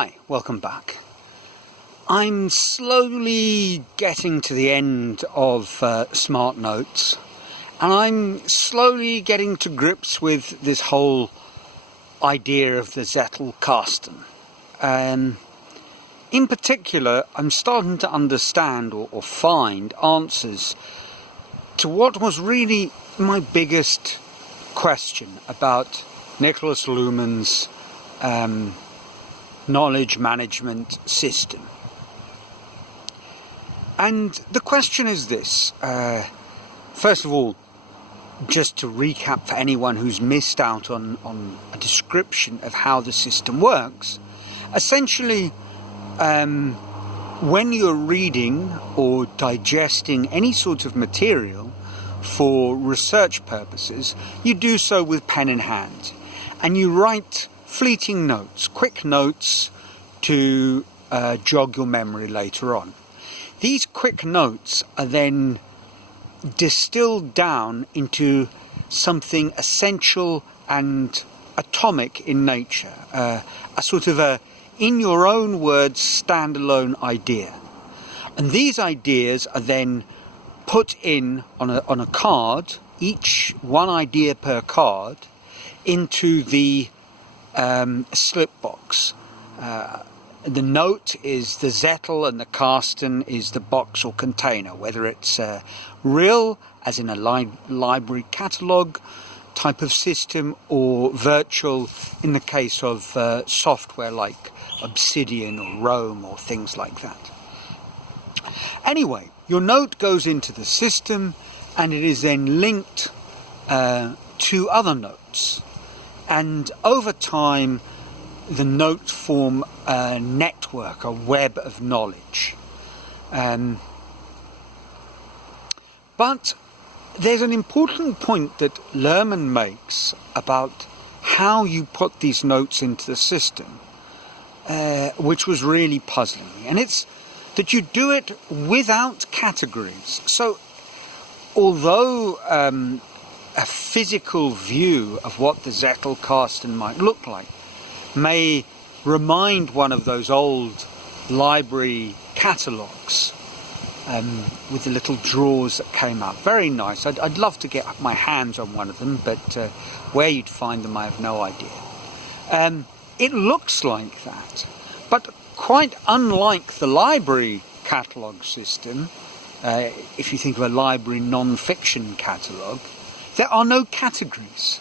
Hi, welcome back. I'm slowly getting to the end of Smart Notes, and I'm slowly getting to grips with this whole idea of the Zettelkasten. In particular, I'm starting to understand or find answers to what was really my biggest question about Niklas Luhmann's knowledge management system. And the question is this. First of all, just to recap for anyone who's missed out on a description of how the system works, essentially, when you're reading or digesting any sort of material for research purposes, you do so with pen in hand, and you write fleeting notes, quick notes to jog your memory later on. These quick notes are then distilled down into something essential and atomic in nature, a sort of a, in your own words, standalone idea. And these ideas are then put in on a card, each one idea per card, into the slip box. The note is the Zettel and the Kasten is the box or container, whether it's real, as in a library catalogue type of system, or virtual in the case of software like Obsidian or Rome or things like that. Anyway, your note goes into the system and it is then linked to other notes. And over time, the notes form a network, a web of knowledge. But there's an important point that Luhmann makes about how you put these notes into the system, which was really puzzling me. And it's that you do it without categories. So, although a physical view of what the Zettelkasten might look like may remind one of those old library catalogues with the little drawers that came up. Very nice. I'd love to get my hands on one of them, but where you'd find them I have no idea. It looks like that, but quite unlike the library catalogue system, if you think of a library non-fiction catalogue, there are no categories.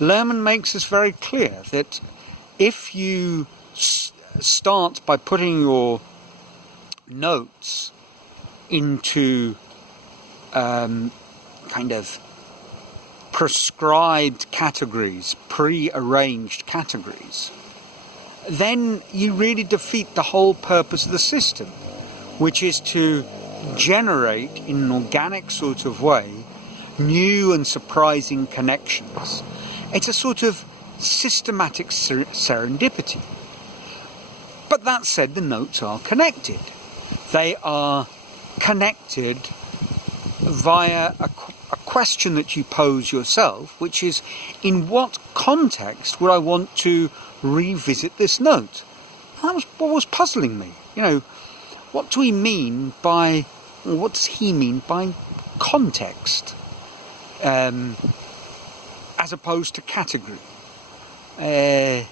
Luhmann makes this very clear that if you start by putting your notes into kind of prescribed categories, pre-arranged categories, then you really defeat the whole purpose of the system, which is to generate in an organic sort of way new and surprising connections. It's a sort of systematic serendipity. But that said, the notes are connected. They are connected via a question that you pose yourself, which is, in what context would I want to revisit this note? That was what was puzzling me. You know, what do we mean by, or what does he mean by context, as opposed to category? And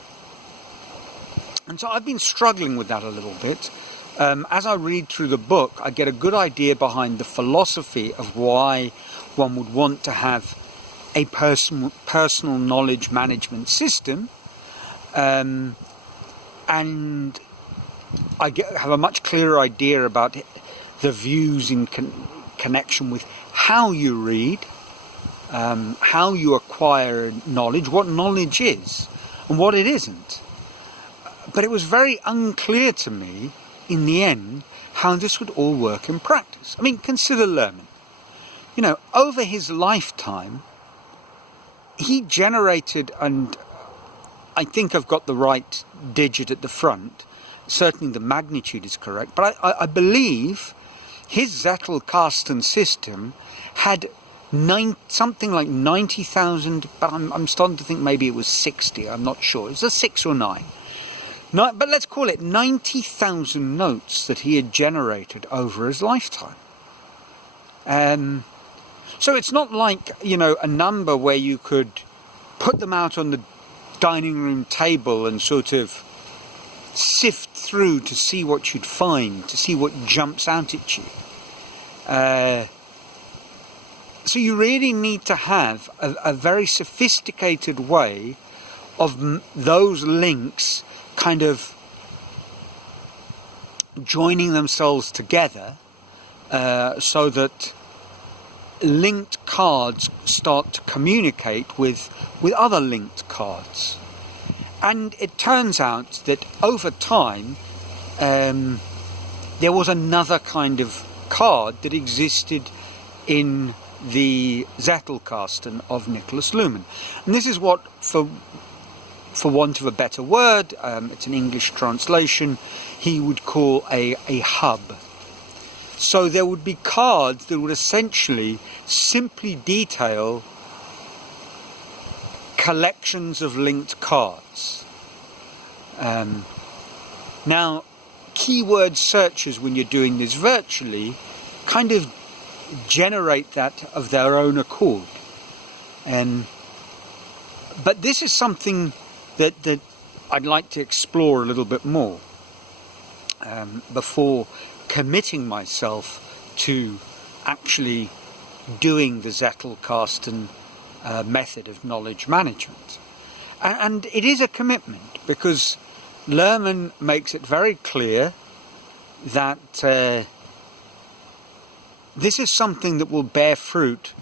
so I've been struggling with that a little bit. As I read through the book, I get a good idea behind the philosophy of why one would want to have a personal knowledge management system, and I have a much clearer idea about the views in connection with how you read, how you acquire knowledge, what knowledge is and what it isn't. But it was very unclear to me in the end how this would all work in practice. I mean, consider Luhmann. You know, over his lifetime, he generated, and I think I've got the right digit at the front, certainly the magnitude is correct, but I believe his Zettelkasten system had something like 90,000, but I'm starting to think maybe it was 60, I'm not sure. It's a 6 or 9. but let's call it 90,000 notes that he had generated over his lifetime. So it's not like, a number where you could put them out on the dining room table and sort of sift through to see what you'd find, to see what jumps out at you. So you really need to have a very sophisticated way of those links kind of joining themselves together so that linked cards start to communicate with other linked cards. And it turns out that over time there was another kind of card that existed in the Zettelkasten of Nicholas Luhmann. And this is what, for want of a better word, it's an English translation, he would call a hub. So there would be cards that would essentially simply detail collections of linked cards. Now, keyword searches, when you're doing this virtually, kind of generate that of their own accord. But this is something that I'd like to explore a little bit more before committing myself to actually doing the Zettelkasten method of knowledge management. And it is a commitment, because Luhmann makes it very clear that this is something that will bear fruit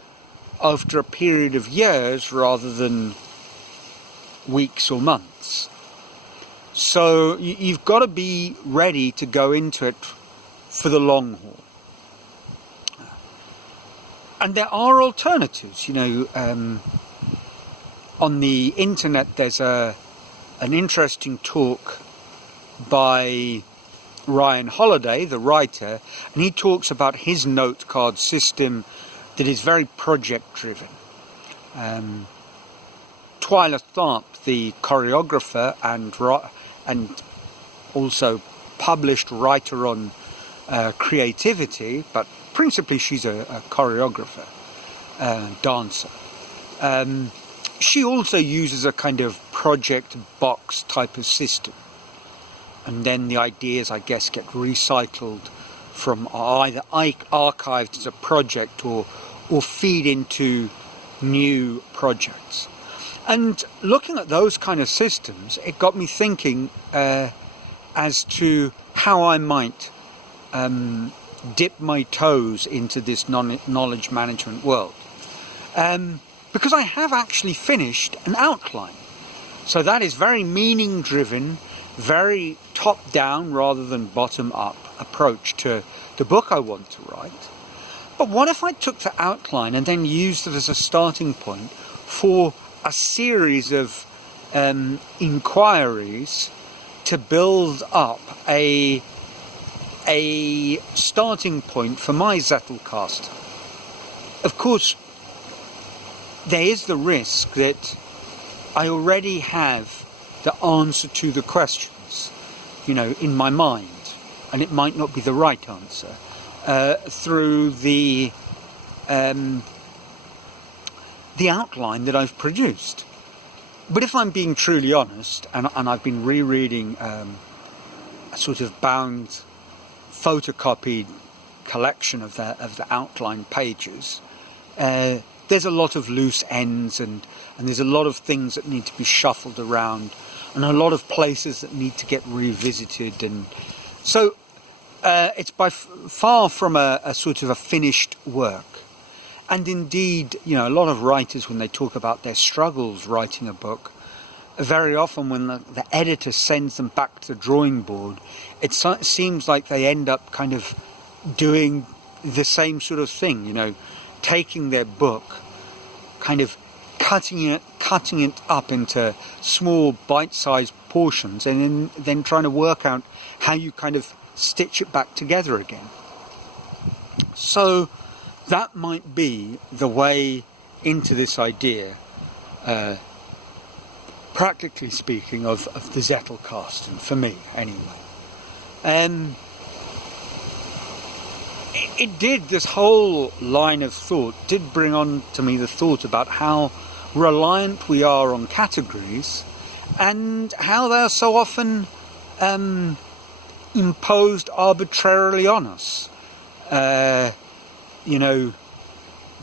after a period of years rather than weeks or months. So you've got to be ready to go into it for the long haul. And there are alternatives. On the internet there's an interesting talk by Ryan Holiday, the writer, and he talks about his note card system that is very project driven. Twyla Tharp, the choreographer and also published writer on creativity, but principally she's a choreographer, dancer. She also uses a kind of project box type of system. And then the ideas, I guess, get recycled from either archived as a project or feed into new projects. And looking at those kind of systems, it got me thinking as to how I might dip my toes into this knowledge management world. Because I have actually finished an outline. So that is very meaning driven, very top down rather than bottom up approach to the book I want to write. But what if I took the outline and then used it as a starting point for a series of inquiries to build up a starting point for my Zettelkasten? Of course, there is the risk that I already have the answer to the questions, in my mind, and it might not be the right answer through the outline that I've produced. But if I'm being truly honest, and I've been rereading a sort of bound, photocopied collection of the outline pages, there's a lot of loose ends and there's a lot of things that need to be shuffled around and a lot of places that need to get revisited. And so it's by far from a sort of a finished work. And indeed, a lot of writers, when they talk about their struggles writing a book, very often when the editor sends them back to the drawing board, it seems like they end up kind of doing the same sort of thing, taking their book, kind of cutting it up into small bite-sized portions and then trying to work out how you kind of stitch it back together again. So that might be the way into this idea. practically speaking, of the Zettelkasten, for me anyway. This whole line of thought did bring on to me the thought about how reliant we are on categories and how they're so often imposed arbitrarily on us.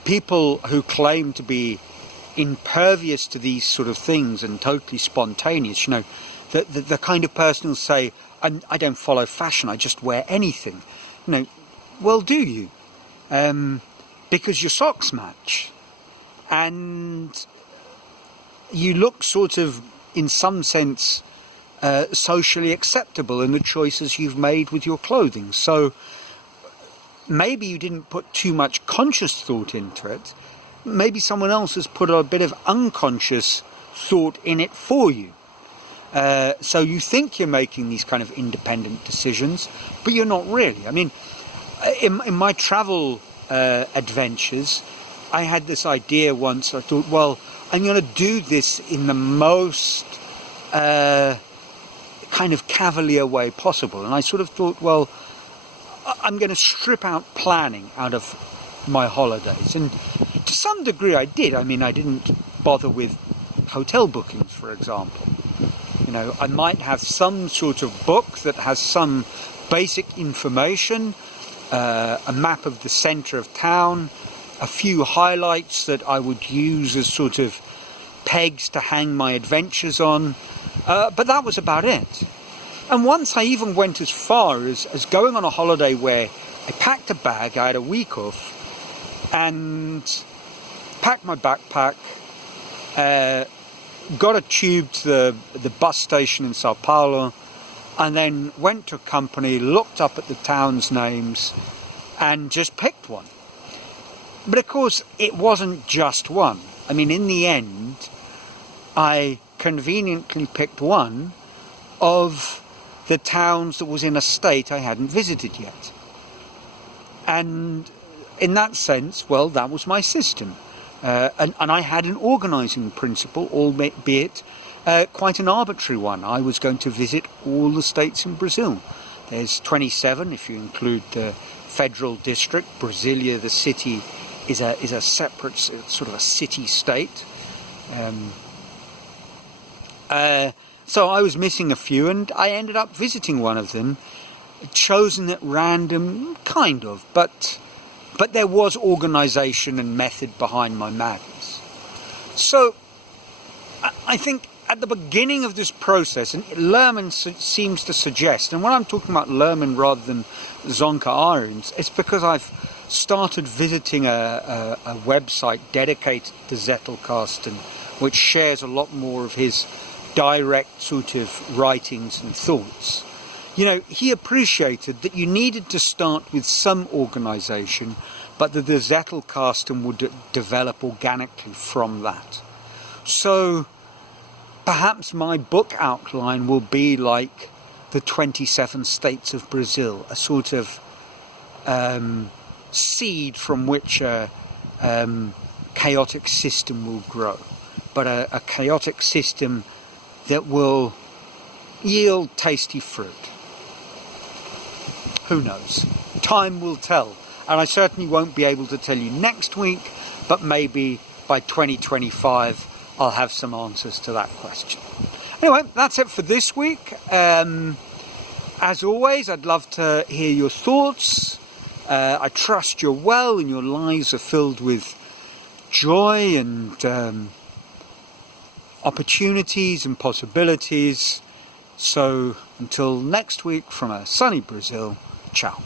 People who claim to be impervious to these sort of things and totally spontaneous, the kind of person who'll say, I don't follow fashion, I just wear anything. Well, do you? Because your socks match. And you look sort of, in some sense, socially acceptable in the choices you've made with your clothing. So maybe you didn't put too much conscious thought into it. Maybe someone else has put a bit of unconscious thought in it for you. So you think you're making these kind of independent decisions, but you're not really. I mean, in my travel adventures, I had this idea once. I thought, well, I'm going to do this in the most kind of cavalier way possible. And I sort of thought, well, I'm going to strip out planning out of my holidays. And to some degree I did. I mean, I didn't bother with hotel bookings, for example. I might have some sort of book that has some basic information, a map of the centre of town, a few highlights that I would use as sort of pegs to hang my adventures on, but that was about it. And once I even went as far as going on a holiday where I packed a bag, I had a week off, and packed my backpack, got a tube to the bus station in Sao Paulo, and then went to a company, looked up at the town's names, and just picked one. But of course, it wasn't just one. I mean, in the end, I conveniently picked one of the towns that was in a state I hadn't visited yet. And in that sense, well, that was my system. And I had an organising principle, albeit quite an arbitrary one. I was going to visit all the states in Brazil. There's 27 if you include the federal district. Brasilia, the city, is a separate sort of a city-state. So I was missing a few, and I ended up visiting one of them, chosen at random, kind of, but there was organisation and method behind my madness. So I think at the beginning of this process, and Lerman seems to suggest, and when I'm talking about Lerman rather than Zonka Arends, it's because I've started visiting a website dedicated to Zettelkasten, which shares a lot more of his direct sort of writings and thoughts. He appreciated that you needed to start with some organisation, but that the Zettelkasten would develop organically from that. So perhaps my book outline will be like the 27 states of Brazil, a sort of seed from which a chaotic system will grow, but a chaotic system that will yield tasty fruit. Who knows? Time will tell. And I certainly won't be able to tell you next week, but maybe by 2025 I'll have some answers to that question. Anyway, that's it for this week. As always, I'd love to hear your thoughts. I trust you're well and your lives are filled with joy and opportunities and possibilities. So until next week from a sunny Brazil, ciao.